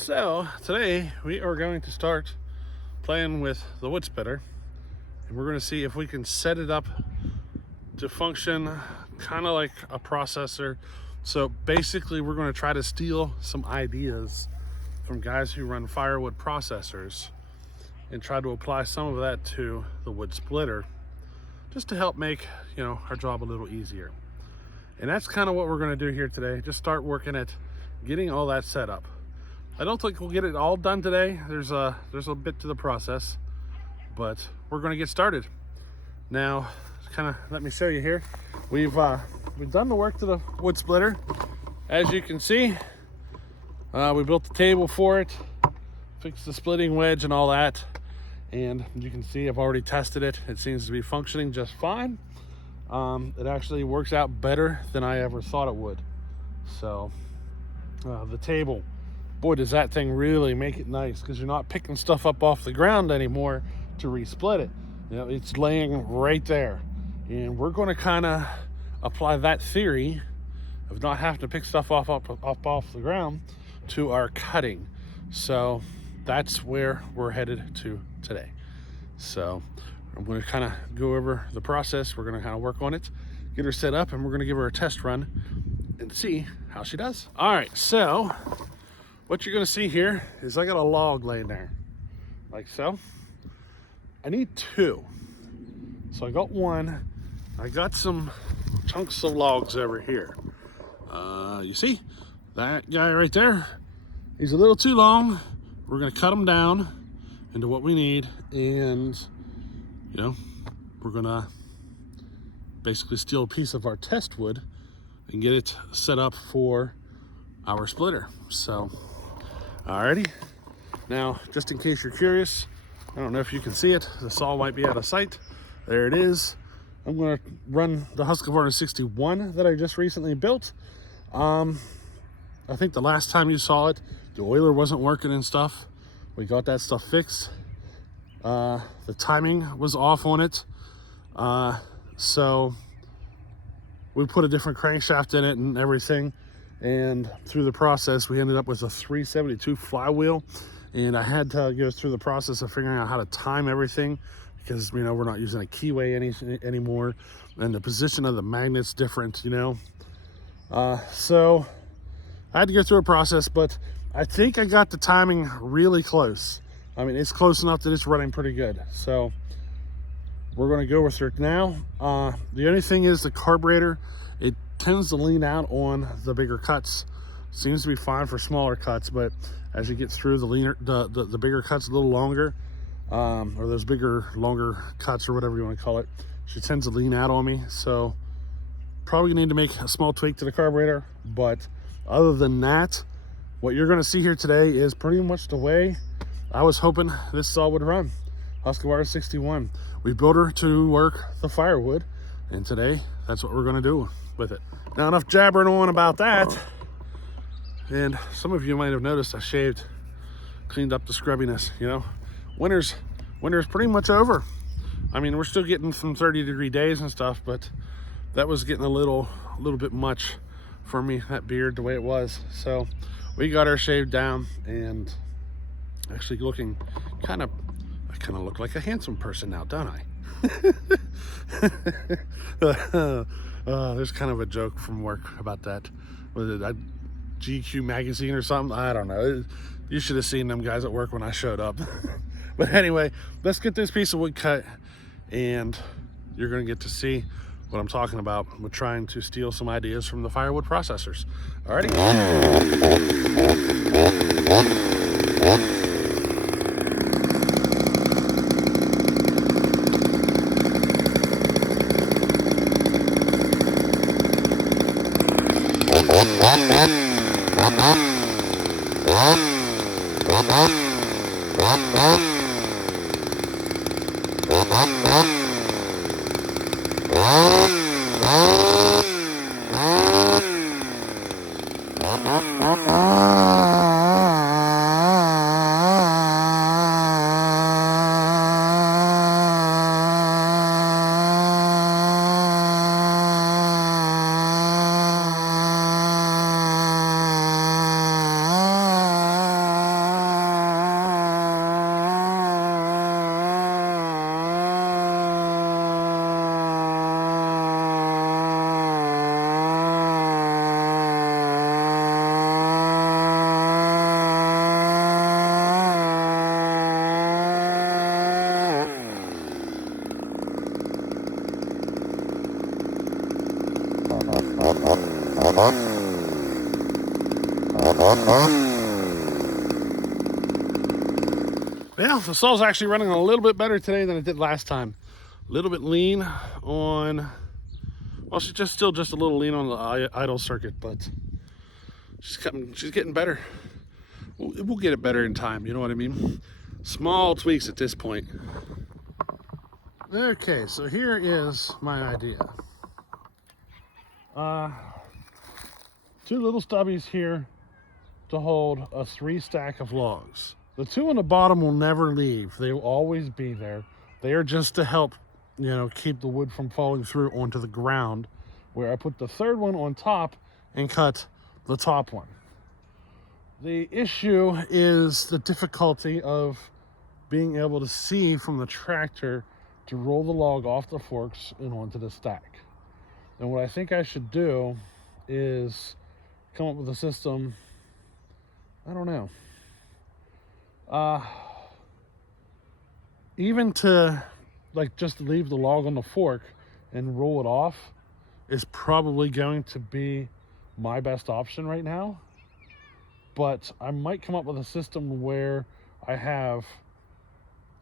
So today we are going to start playing with the wood splitter, and we're going to see if we can set it up to function kind of like a processor. So basically we're going to try to steal some ideas from guys who run Firewood processors and try to apply some of that to the wood splitter just to help make our job a little easier. And that's kind of what we're going to do here today. Just start working at getting all that set up. I don't think we'll get it all done today. There's a bit to the process, but we're going to get started. Now, let me show you here. We've done the work to the wood splitter. As you can see, we built the table for it, fixed the splitting wedge and all that. And you can see I've already tested it. It seems to be functioning just fine. It actually works out better than I ever thought it would. So the table, boy, does that thing really make it nice, because you're not picking stuff up off the ground anymore to resplit it. It's laying right there. And we're going to kind of apply that theory of not having to pick stuff off the ground to our cutting. So that's where we're headed to today. So I'm going to kind of go over the process. We're going to kind of work on it, get her set up, and we're going to give her a test run and see how she does. All right, so what you're going to see here is I got a log laying there like so. I need two. So I got one. I got some chunks of logs over here. You see that guy right there? He's a little too long. We're going to cut him down into what we need, and we're going to basically steal a piece of our test wood and get it set up for our splitter. So alrighty, now just in case you're curious, I don't know if you can see it, the saw might be out of sight. There it is. I'm going to run the Husqvarna 61 that I just recently built. I think the last time you saw it, the oiler wasn't working and stuff. We got that stuff fixed. The timing was off on it. So we put a different crankshaft in it and everything. And through the process, we ended up with a 372 flywheel. And I had to go through the process of figuring out how to time everything, because we're not using a keyway anymore, and the position of the magnet's different. So I had to go through a process, but I think I got the timing really close. I mean, it's close enough that it's running pretty good. So we're going to go with it now. The only thing is the carburetor, it tends to lean out on the bigger cuts. Seems to be fine for smaller cuts, but as you get through the bigger cuts a little longer, or those bigger, longer cuts, or whatever you want to call it, she tends to lean out on me. So probably need to make a small tweak to the carburetor. But other than that, what you're going to see here today is pretty much the way I was hoping this saw would run. Husqvarna 61. We built her to work the Firewood, and today that's what we're going to do with it. Now, enough jabbering on about that. And some of you might have noticed I cleaned up the scrubbiness. Winter's pretty much over. I mean, we're still getting some 30-degree days and stuff, but that was getting a little bit much for me, that beard, the way it was. So we got her shaved down, and actually looking I kind of look like a handsome person now, don't I? There's kind of a joke from work about that. Was it GQ magazine or something? I don't know. You should have seen them guys at work when I showed up. But anyway, let's get this piece of wood cut, and you're going to get to see what I'm talking about. We're trying to steal some ideas from the Firewood processors. Alrighty. Yeah, the saw's actually running a little bit better today than it did last time. A little bit lean on, well, she's still just a little lean on the idle circuit, but she's getting better. We'll get it better in time, you know what I mean? Small tweaks at this point. Okay, so here is my idea. 2 little stubbies here to hold a 3 stack of logs. The 2 on the bottom will never leave. They will always be there. They are just to help, keep the wood from falling through onto the ground, where I put the 3rd one on top and cut the top one. The issue is the difficulty of being able to see from the tractor to roll the log off the forks and onto the stack. And what I think I should do is come up with a system, I don't know. Even to just leave the log on the fork and roll it off is probably going to be my best option right now. But I might come up with a system where I have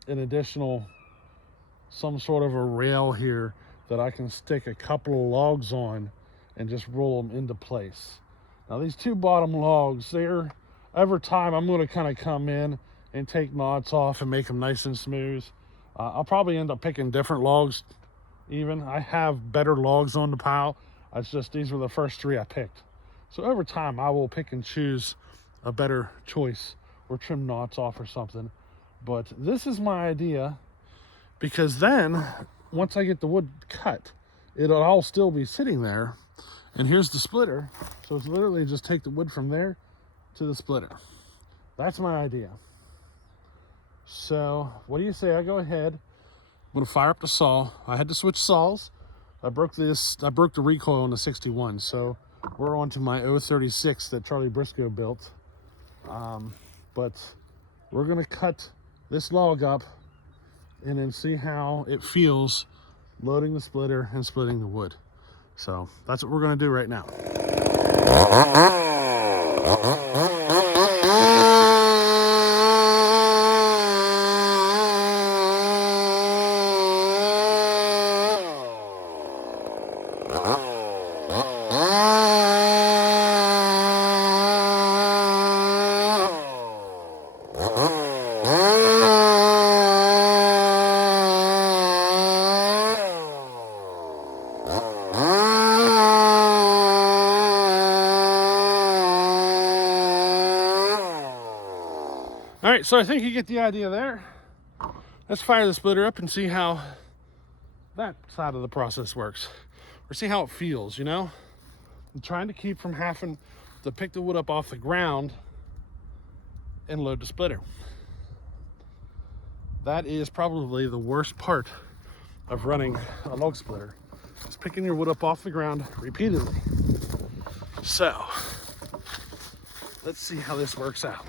an additional, some sort of a rail here that I can stick a couple of logs on and just roll them into place. Now these 2 bottom logs, over time I'm going to kind of come in and take knots off and make them nice and smooth. I'll probably end up picking different logs even. I have better logs on the pile. It's just these were the first 3 I picked. So over time I will pick and choose a better choice or trim knots off or something. But this is my idea, because then once I get the wood cut, it'll all still be sitting there. And here's the splitter. So it's literally just take the wood from there to the splitter. That's my idea. So what do you say I go ahead? I'm gonna fire up the saw. I had to switch saws. I broke the recoil on the 61. So we're on to my 036 that Charlie Briscoe built. But we're gonna cut this log up and then see how it feels loading the splitter and splitting the wood. So that's what we're gonna do right now. All right, so I think you get the idea there. Let's fire the splitter up and see how that side of the process works, or see how it feels, I'm trying to keep from having to pick the wood up off the ground and load the splitter. That is probably the worst part of running a log splitter, is picking your wood up off the ground repeatedly. So let's see how this works out.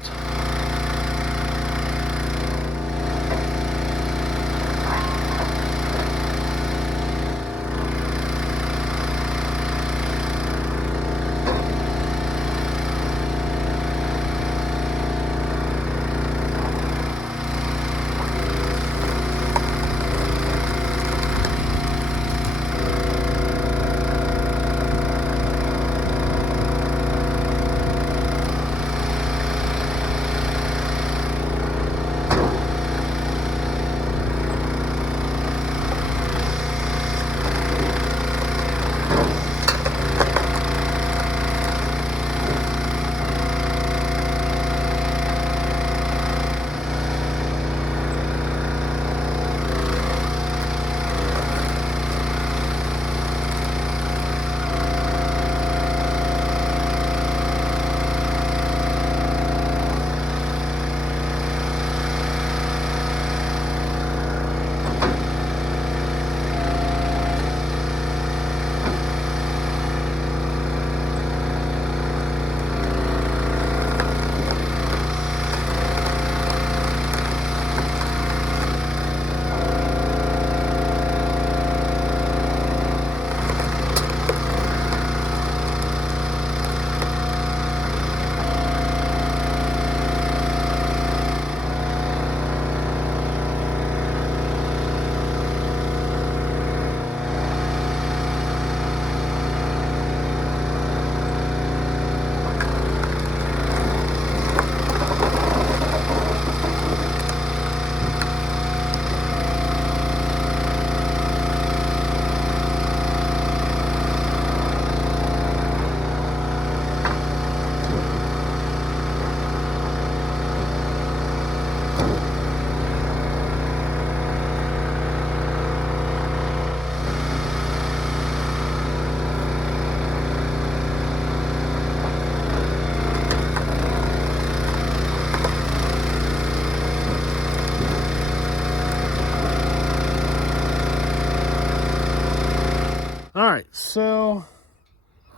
All right, so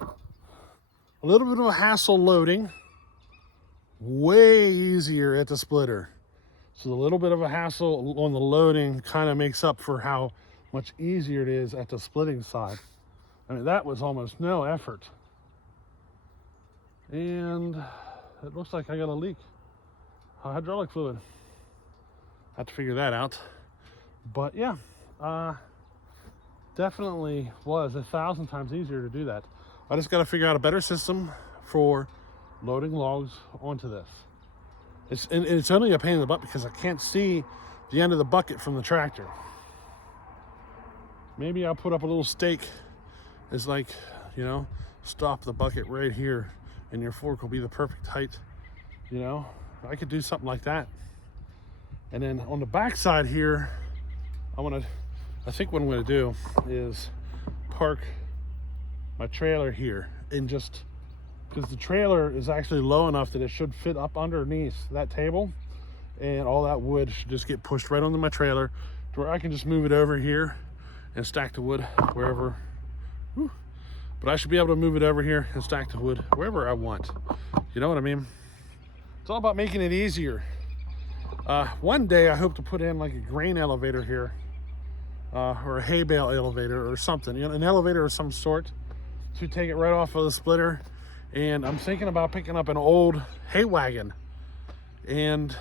a little bit of a hassle loading, way easier at the splitter. So the little bit of a hassle on the loading kind of makes up for how much easier it is at the splitting side. I mean, that was almost no effort. And it looks like I got a leak. Hydraulic fluid. Have to figure that out. But yeah, definitely was 1,000 times easier to do that. I just got to figure out a better system for loading logs onto this. It's only a pain in the butt because I can't see the end of the bucket from the tractor. Maybe I'll put up a little stake as, like, you know, stop the bucket right here and your fork will be the perfect height. You know, I could do something like that. And then on the back side here, I think what I'm gonna do is park my trailer here, and just because the trailer is actually low enough that it should fit up underneath that table, and all that wood should just get pushed right onto my trailer to where I can just move it over here and stack the wood wherever. Whew. But I should be able to move it over here and stack the wood wherever I want. You know what I mean? It's all about making it easier. One day I hope to put in like a grain elevator here, or a hay bale elevator or something, you know, an elevator of some sort to take it right off of the splitter. And I'm thinking about picking up an old hay wagon and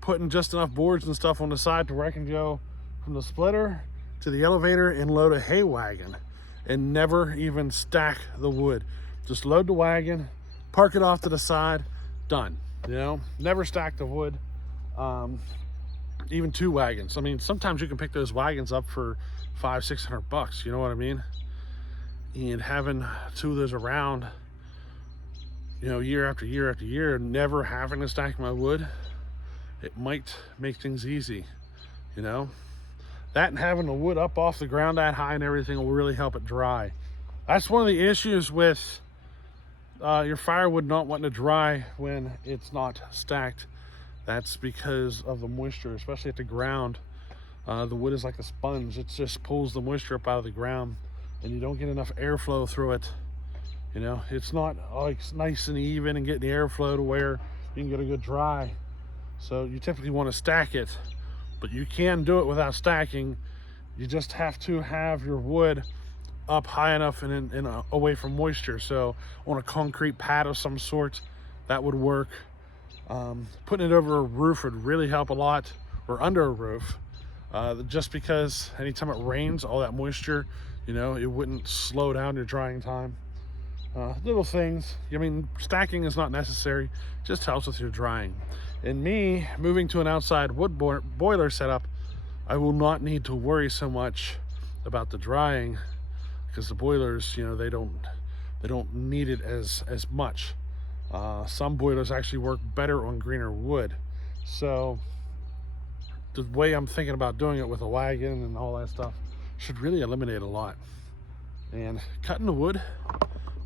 putting just enough boards and stuff on the side to where I can go from the splitter to the elevator and load a hay wagon and never even stack the wood. Just load the wagon, park it off to the side, done. You know, never stack the wood. Even 2 wagons. I mean, sometimes you can pick those wagons up for $500-600, you know what I mean? And having 2 of those around, you know, year after year after year, never having to stack my wood, it might make things easy, you know? That and having the wood up off the ground that high and everything will really help it dry. That's one of the issues with your firewood not wanting to dry when it's not stacked. That's because of the moisture, especially at the ground. The wood is like a sponge. It just pulls the moisture up out of the ground, and you don't get enough airflow through it. You know, it's not like nice and even and getting the airflow to where you can get a good dry. So you typically want to stack it, but you can do it without stacking. You just have to have your wood up high enough and away from moisture. So on a concrete pad of some sort, that would work. Putting it over a roof would really help a lot, or under a roof, just because anytime it rains, all that moisture, you know, it wouldn't slow down your drying time. Little things. I mean, stacking is not necessary, just helps with your drying. And me moving to an outside wood boiler setup, I will not need to worry so much about the drying, because the boilers, you know, they don't need it as much. Some boilers actually work better on greener wood. So the way I'm thinking about doing it with a wagon and all that stuff should really eliminate a lot. And cutting the wood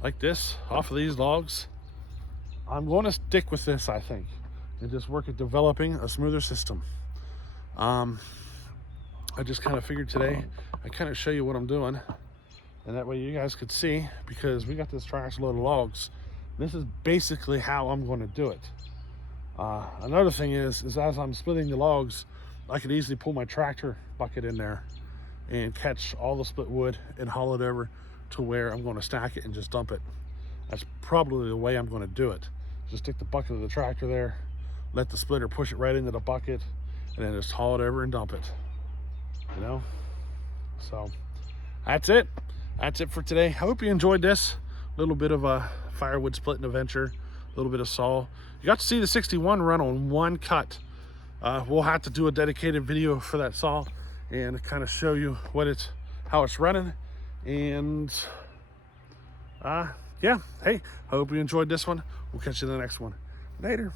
like this off of these logs, I'm going to stick with this, I think, and just work at developing a smoother system. I just kind of figured today I kind of show you what I'm doing, and that way you guys could see, because we got this tractor load of logs. This is basically how I'm going to do it. Another thing is as I'm splitting the logs, I could easily pull my tractor bucket in there and catch all the split wood and haul it over to where I'm going to stack it and just dump it. That's probably the way I'm going to do it. Just stick the bucket of the tractor there, let the splitter push it right into the bucket, and then just haul it over and dump it. You know? So that's it. That's it for today. I hope you enjoyed this little bit of a firewood splitting adventure, a little bit of saw. You got to see the 61 run on one cut. We'll have to do a dedicated video for that saw and kind of show you how it's running. And yeah, hey, hope you enjoyed this one. We'll catch you in the next one. Later.